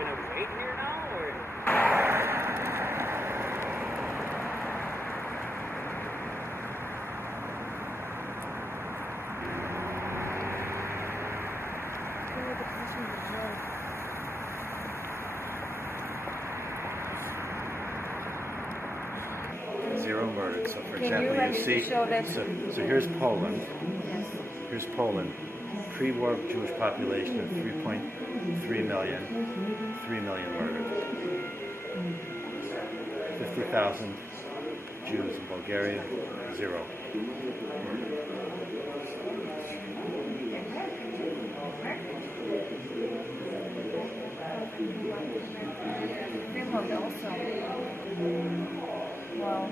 gonna wait here now, or? Zero murdered. So, for example, you see. So here's Poland. Yes. Here's Poland. Pre-war Jewish population of 3.3 million. 3 million murdered. 50,000 Jews in Bulgaria. Zero murdered. Finland also. Wow.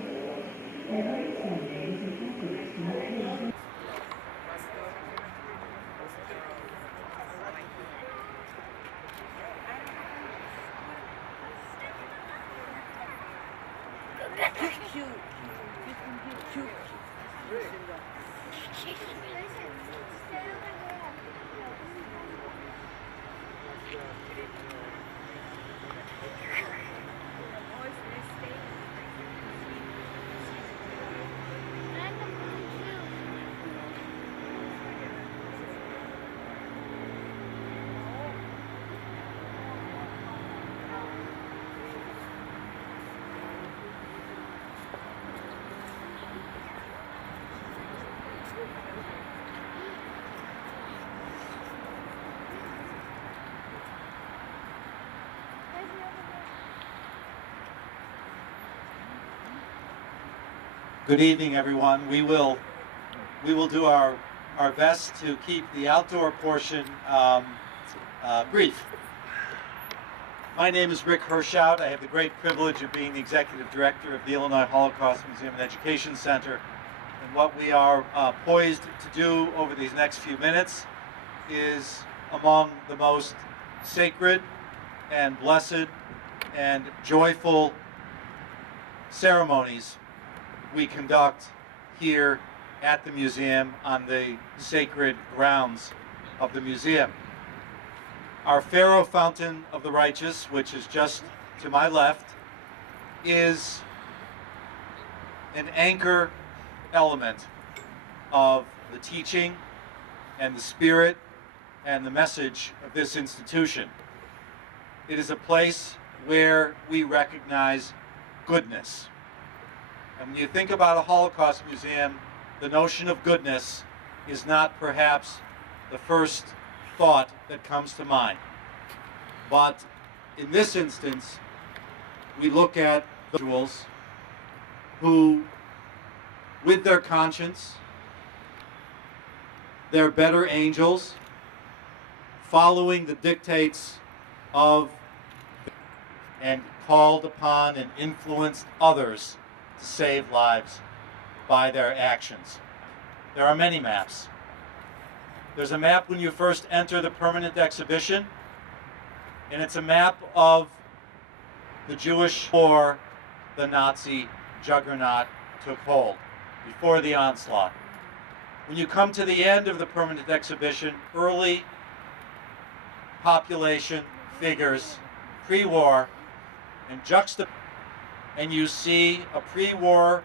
Good evening, everyone. We will do our best to keep the outdoor portion brief. My name is Rick Hirshhaut. I have the great privilege of being the executive director of the Illinois Holocaust Museum and Education Center. And what we are poised to do over these next few minutes is among the most sacred and blessed and joyful ceremonies we conduct here at the museum on the sacred grounds of the museum. Our Pharaoh Fountain of the Righteous, which is just to my left, is an anchor element of the teaching and the spirit and the message of this institution. It is a place where we recognize goodness. And when you think about a Holocaust museum, the notion of goodness is not perhaps the first thought that comes to mind. But in this instance, we look at individuals who, with their conscience, they're better angels, following the dictates of and called upon and influenced others to save lives by their actions. There are many maps. There's a map when you first enter the permanent exhibition, and it's a map of the Jewish before the Nazi juggernaut took hold, before the onslaught. When you come to the end of the permanent exhibition, early population figures, pre-war, and and you see a pre-war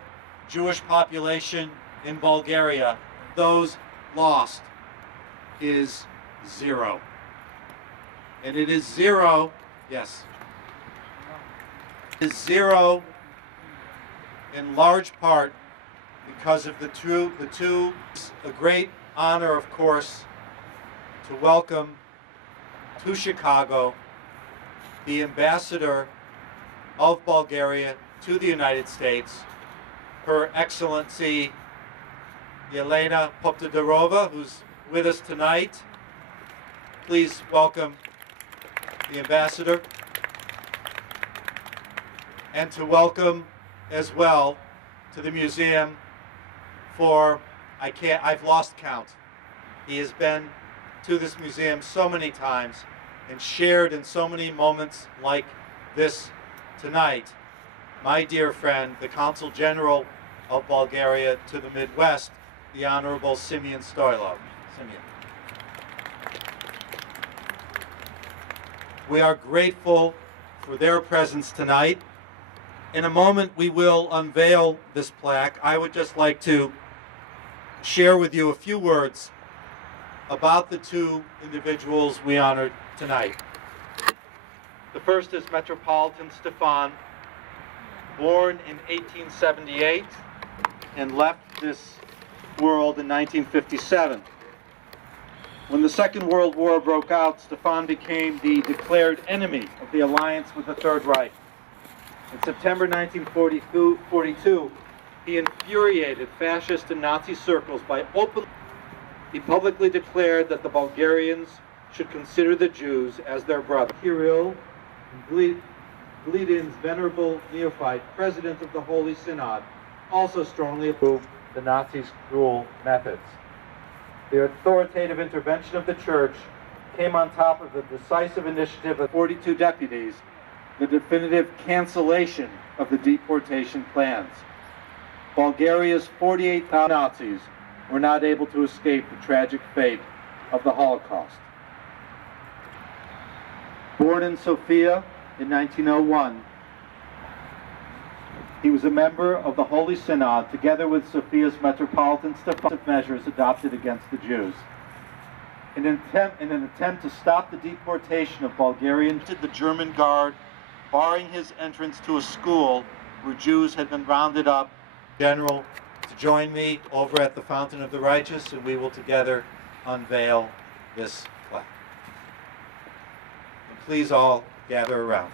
Jewish population in Bulgaria. Those lost is zero. And it is zero, yes, it is zero in large part because of a great honor, of course, to welcome to Chicago the ambassador of Bulgaria to the United States, Her Excellency Elena Poptodorova, who's with us tonight. Please welcome the ambassador. And to welcome as well to the museum for, I've lost count. He has been to this museum so many times and shared in so many moments like this tonight. My dear friend, the Consul General of Bulgaria to the Midwest, the Honorable Simeon Stoilov. Simeon. We are grateful for their presence tonight. In a moment, we will unveil this plaque. I would just like to share with you a few words about the two individuals we honored tonight. The first is Metropolitan Stefan, born in 1878 and left this world in 1957. When the Second World War broke out, Stefan became the declared enemy of the alliance with the Third Reich. In September 1942, he infuriated fascist and Nazi circles by he publicly declared that the Bulgarians should consider the Jews as their brothers. Kirill Glidin's venerable neophyte, president of the Holy Synod, also strongly approved the Nazis' cruel methods. The authoritative intervention of the Church came on top of the decisive initiative of 42 deputies, the definitive cancellation of the deportation plans. Bulgaria's 48,000 Nazis were not able to escape the tragic fate of the Holocaust. Born in Sofia in 1901, he was a member of the Holy Synod, together with Sofia's Metropolitan Stefan, measures adopted against the Jews. In an attempt to stop the deportation of Bulgarians, the German Guard, barring his entrance to a school where Jews had been rounded up. General, to join me over at the Fountain of the Righteous, and we will together unveil this plaque. And please all gather around.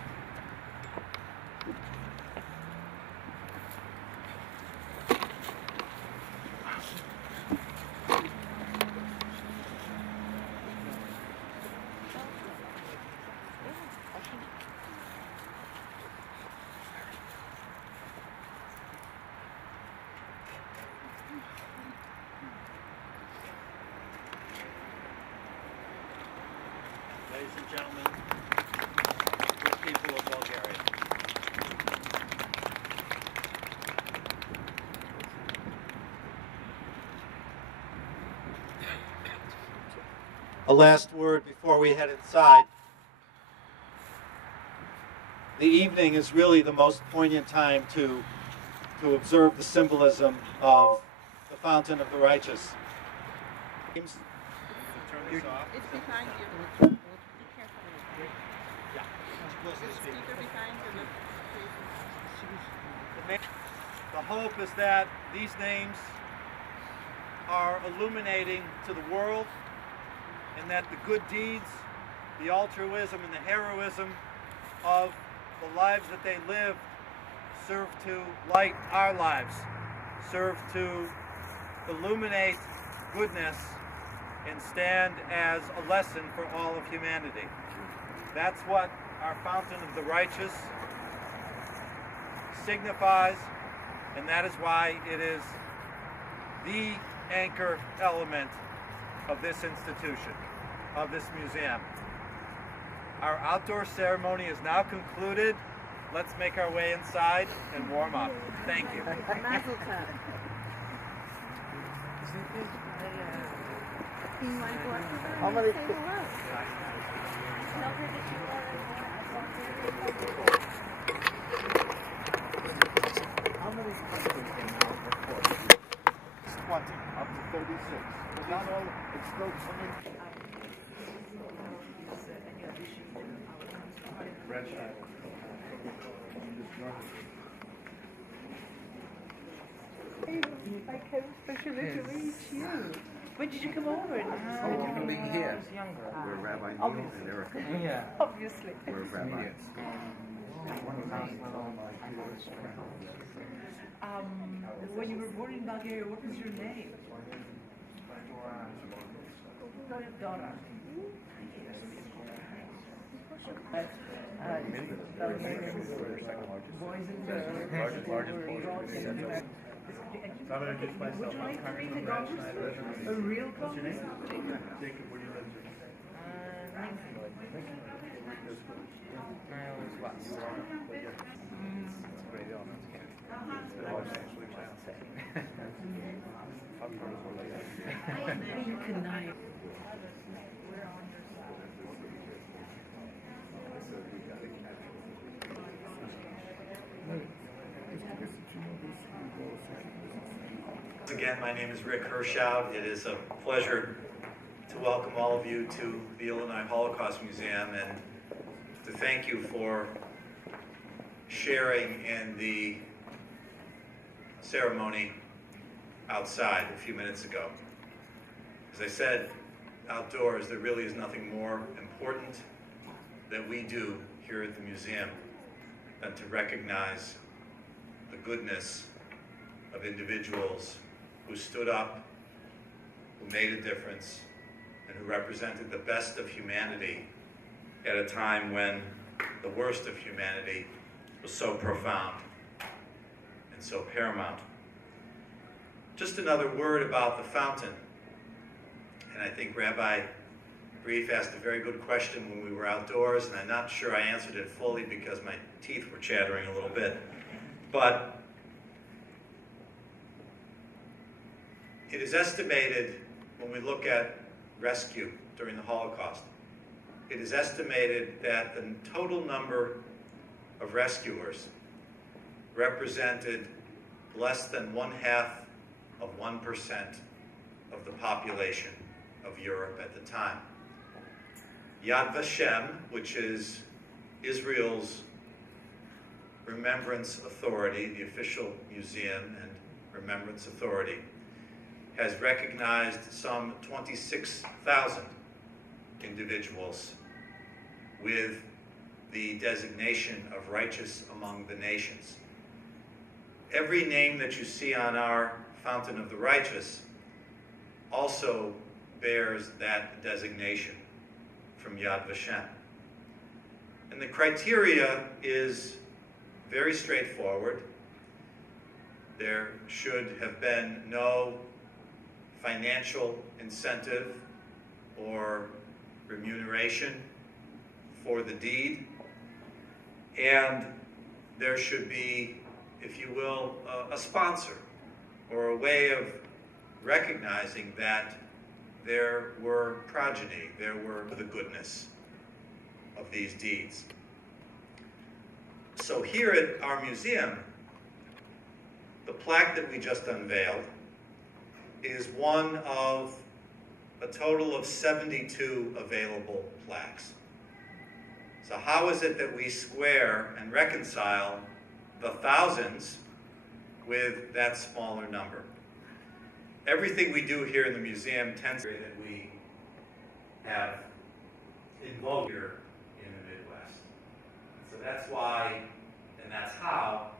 Ladies and gentlemen, the people of Bulgaria. A last word before we head inside. The evening is really the most poignant time to observe the symbolism of the Fountain of the Righteous. Turn this off. It's behind you. Be careful. Yeah. There's a speaker behind you. The hope is that these names are illuminating to the world, and that the good deeds, the altruism and the heroism of the lives that they lived serve to light our lives, serve to illuminate goodness and stand as a lesson for all of humanity. That's what our Fountain of the Righteous signifies, and that is why it is the anchor element of this institution, of this museum. Our outdoor ceremony is now concluded. Let's make our way inside and warm up. Thank you. Mazel tov. How many? Tell her that you are. How many countries are now recorded? 20, up to 36. But not all, it's still coming. Red Schneider. I came especially to meet you. When did you come over? You're going to be here. I was younger. Where Rabbi Neil and Erica. Yeah. Obviously. Where Rabbi. When you were born in Bulgaria, what was your name? Dora. Boys and girls. Largest So I'm going to introduce myself. I'm Congressman Schneider. A real Congressman? Jacob, where do you live? again, my name is Rick Hirshhaut. It is a pleasure to welcome all of you to the Illinois Holocaust Museum and to thank you for sharing in the ceremony outside a few minutes ago. As I said, outdoors, there really is nothing more important that we do here at the museum than to recognize the goodness of individuals who stood up, who made a difference, and who represented the best of humanity at a time when the worst of humanity was so profound and so paramount. Just another word about the fountain. And I think Rabbi Brief asked a very good question when we were outdoors, and I'm not sure I answered it fully because my teeth were chattering a little bit. But it is estimated, when we look at rescue during the Holocaust, it is estimated that the total number of rescuers represented less than 0.5% of the population of Europe at the time. Yad Vashem, which is Israel's Remembrance Authority, the official museum and remembrance authority, has recognized some 26,000 individuals with the designation of righteous among the nations. Every name that you see on our Fountain of the Righteous also bears that designation from Yad Vashem. And the criteria is very straightforward. There should have been no financial incentive or remuneration for the deed, and there should be, if you will, a sponsor or a way of recognizing that there were progeny, there were the goodness of these deeds. So here at our museum, the plaque that we just unveiled is one of a total of 72 available plaques. So how is it that we square and reconcile the thousands with that smaller number? Everything we do here in the museum tends to be that we have invoked here in the Midwest. So that's why, and that's how,